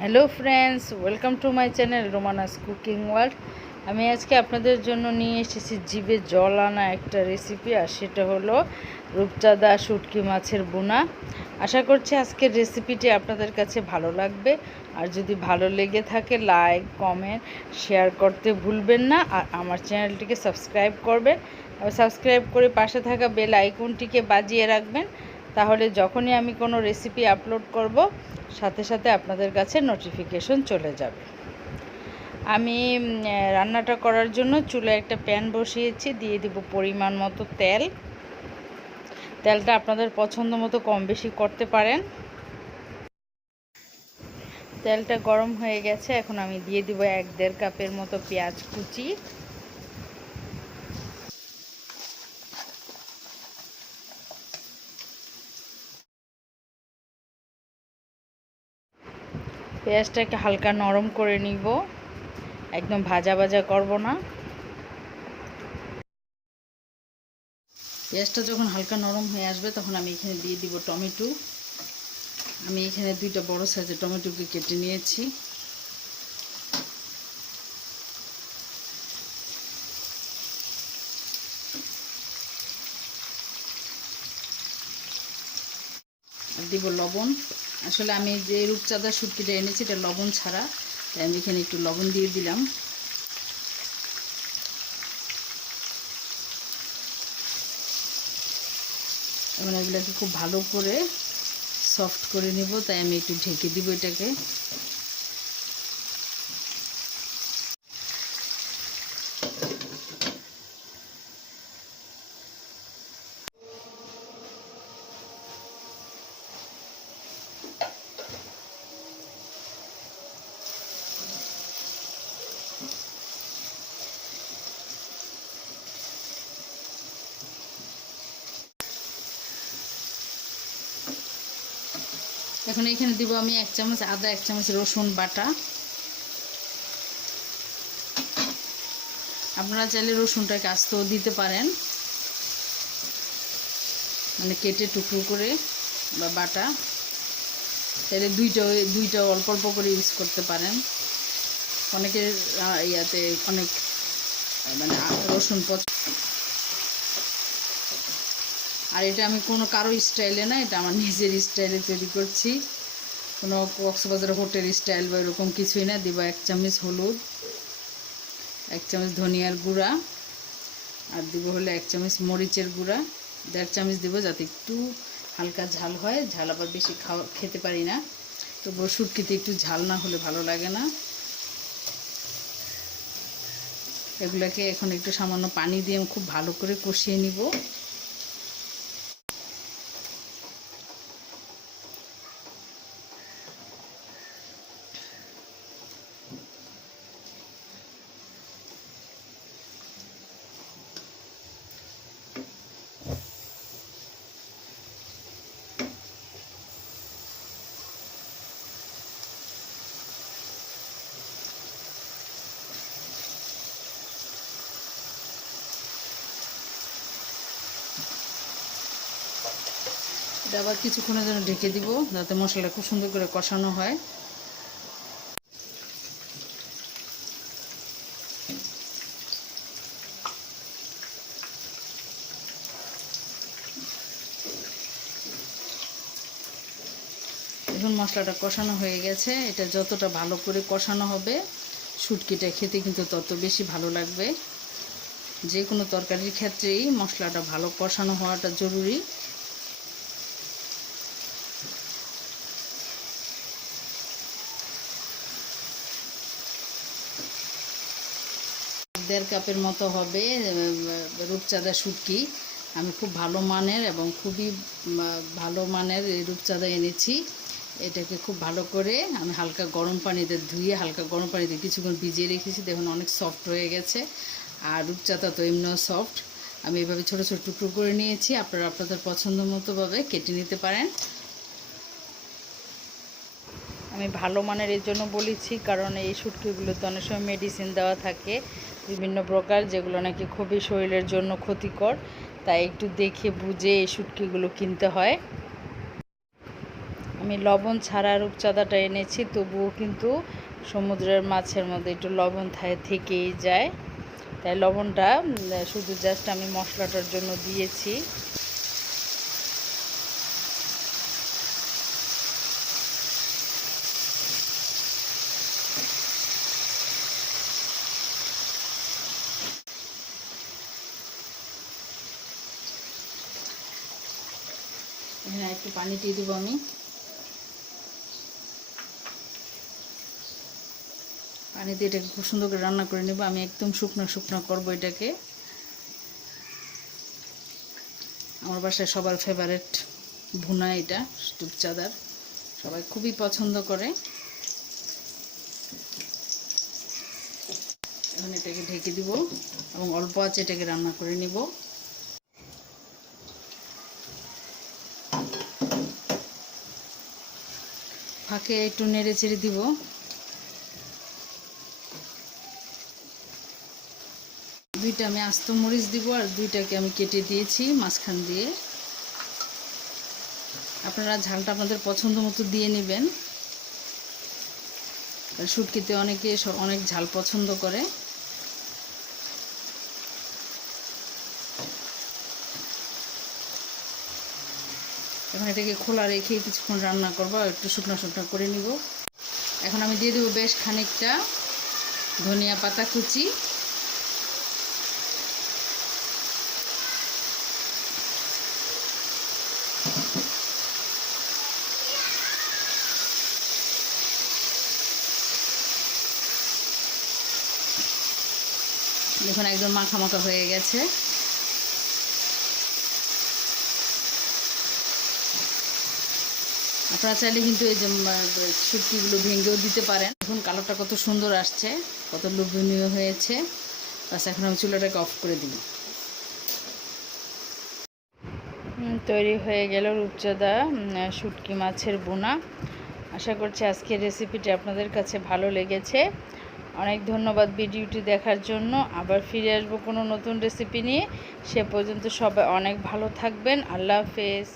Hello friends, welcome to my channel রোমানাস cooking world. আমি আজকে আপনাদের জন্য নিয়ে এসেছি জিভে জল আনা একটা রেসিপি, আর সেটা হলো রূপচাঁদা শুটকি মাছের বোনা। আশা করছি আজকের রেসিপিটি আপনাদের কাছে ভালো লাগবে। আর যদি ভালো লেগে থাকে লাইক, কমেন্ট, শেয়ার করতে ভুলবেন না। আর আমার চ্যানেলটিকে সাবস্ক্রাইব করবেন। সাবস্ক্রাইব করে পাশে থাকা বেল আইকনটিকে বাজিয়ে রাখবেন, তাহলে যখনই আমি কোনো রেসিপি আপলোড করব সাথে সাথে আপনাদের কাছে নোটিফিকেশন চলে যাবে। আমি রান্নাটা করার জন্য চুলায় একটা প্যান বসিয়েছি, দিয়ে দিব পরিমাণ মতো তেল। তেলটা আপনাদের পছন্দ মতো কম বেশি করতে পারেন। তেলটা গরম হয়ে গেছে, এখন আমি দিয়ে দিব 1-1.5 কাপের মতো পেঁয়াজ কুচি। পেঁয়াজটাকে হালকা নরম করে নিব, একদম ভাজা ভাজা করব না। পেঁয়াজটা যখন হালকা নরম হয়ে আসবে তখন আমি এখানে দিয়ে দিব টমেটো। আমি এখানে 2টা বড় সাইজের টমেটোকে কেটে নিয়েছি। আর দিব লবণ। আসলে আমি যে রূপচাঁদা শুটকিটা এনেছি এটা লবণ ছাড়া, তাই আমি এখানে একটু লবণ দিয়ে দিলাম। এবং এগুলোকে খুব ভালো করে সফট করে নেব, তাই আমি একটু ঢেকে দিব এটাকে। এখন এখানে দিব আমি 1 চামচ আদা, 1 চামচ রসুন বাটা। আপনারা চাইলে রসুনটাকে আস্তেও দিতে পারেন, মানে কেটে টুকরো করে বা বাটা। তাহলে দুইটা অল্প অল্প করে ইউজ করতে পারেন। অনেকের ইয়াতে অনেক মানে রসুন আর এটা আমি কোনো কারো স্টাইলে না, এটা আমার নিজের স্টাইলে তৈরি করছি, কোনো কক্সবাজার হোটেল স্টাইল বা এরকম কিছুই না। দিব 1 চামচ হলুদ, 1 চামচ ধনিয়ার গুঁড়া, আর দিব হলো 1 চামচ মরিচের গুঁড়া। 1.5 চামচ দিব, যাতে একটু হালকা ঝাল হয়। ঝাল আবার বেশি খেতে পারি না, তবুও শুটকিতে একটু ঝাল না হলে ভালো লাগে না। এগুলোকে এখন একটু সামান্য পানি দিয়ে খুব ভালো করে কষিয়ে নিব। এটা আবার কিছুক্ষণের জন্য ঢেকে দিব, যাতে মশলাটা খুব সুন্দর করে কষানো হয়। এখন মশলাটা কষানো হয়ে গেছে। এটা যতটা ভালো করে কষানো হবে শুটকিটা খেতে কিন্তু তত বেশি ভালো লাগবে। যে কোনো তরকারির ক্ষেত্রেই মশলাটা ভালো কষানো হওয়াটা জরুরি। দেড় কাপের মতো হবে রূপচাঁদা শুটকি। আমি খুব ভালো মানের এবং খুবই ভালো মানের এই রূপচাঁদা এনেছি। এটাকে খুব ভালো করে আমি হালকা গরম পানিতে ধুয়ে হালকা গরম পানিতে কিছুক্ষণ ভিজিয়ে রেখেছি। দেখুন অনেক সফট হয়ে গেছে, আর রূপচাঁদা তো এমনিও সফট। আমি এভাবে ছোটো ছোটো টুকরো করে নিয়েছি, আপনারা আপনাদের পছন্দ মতোভাবে কেটে নিতে পারেন। আমি ভালো মানের এর জন্য বলেছি, কারণ এই শুটকিগুলোতে অনেক সময় মেডিসিন দেওয়া থাকে বিভিন্ন প্রকার, যেগুলো নাকি খুবই শরীরের জন্য ক্ষতিকর। তাই একটু দেখে বুঝে এই শুটকিগুলো কিনতে হয়। আমি লবণ ছাড়া রূপচাঁদাটা এনেছি, তবুও কিন্তু সমুদ্রের মাছের মধ্যে একটু লবণ থেকেই যায়, তাই লবণটা শুধু জাস্ট আমি মশলাটার জন্য দিয়েছি। এখানে একটু পানি দিয়ে দেবো আমি। পানি দিয়ে এটাকে খুব সুন্দর করে রান্না করে নেব। আমি একদম শুকনো শুকনো করবো এটাকে। আমার বাসায় সবার ফেভারিট ভুনা এটা, রূপচাঁদার, সবাই খুবই পছন্দ করে। এখন এটাকে ঢেকে দিব এবং অল্প আঁচে এটাকে রান্না করে নিব। ফাঁকে একটু নেড়ে চেড়ে দিব। দুইটা আমি আস্ত মরিচ দিব আর দুইটাকে আমি কেটে দিয়েছি মাঝখান দিয়ে। আপনারা ঝালটা আপনাদের পছন্দ মতো দিয়ে নেবেন। শুটকিতে অনেকে অনেক ঝাল পছন্দ করে। এখন এটাকে খোলা রেখে কিছুক্ষণ রান্না করবো, একটু শুকনো শুকনো করে নিব। এখন আমি দিয়ে দেবো বেশ খানিকটা ধনিয়া পাতা কুচি, দেখুন একদম মাখা মাখা হয়ে গেছে। আপনারা চাইলে কিন্তু এই যে শুটকিগুলো ভেঙেও দিতে পারেন। দেখুন কালারটা কত সুন্দর আসছে, কত লোভনীয় হয়েছে। বাস এখন আমি চুলাটাকে অফ করে দিই। তৈরি হয়ে গেল রূপচাঁদা শুটকি মাছের বোনা। আশা করছি আজকের রেসিপিটি আপনাদের কাছে ভালো লেগেছে। অনেক ধন্যবাদ ভিডিওটি দেখার জন্য। আবার ফিরে আসবো কোনো নতুন রেসিপি নিয়ে। সে পর্যন্ত সবাই অনেক ভালো থাকবেন। আল্লাহ হাফেজ।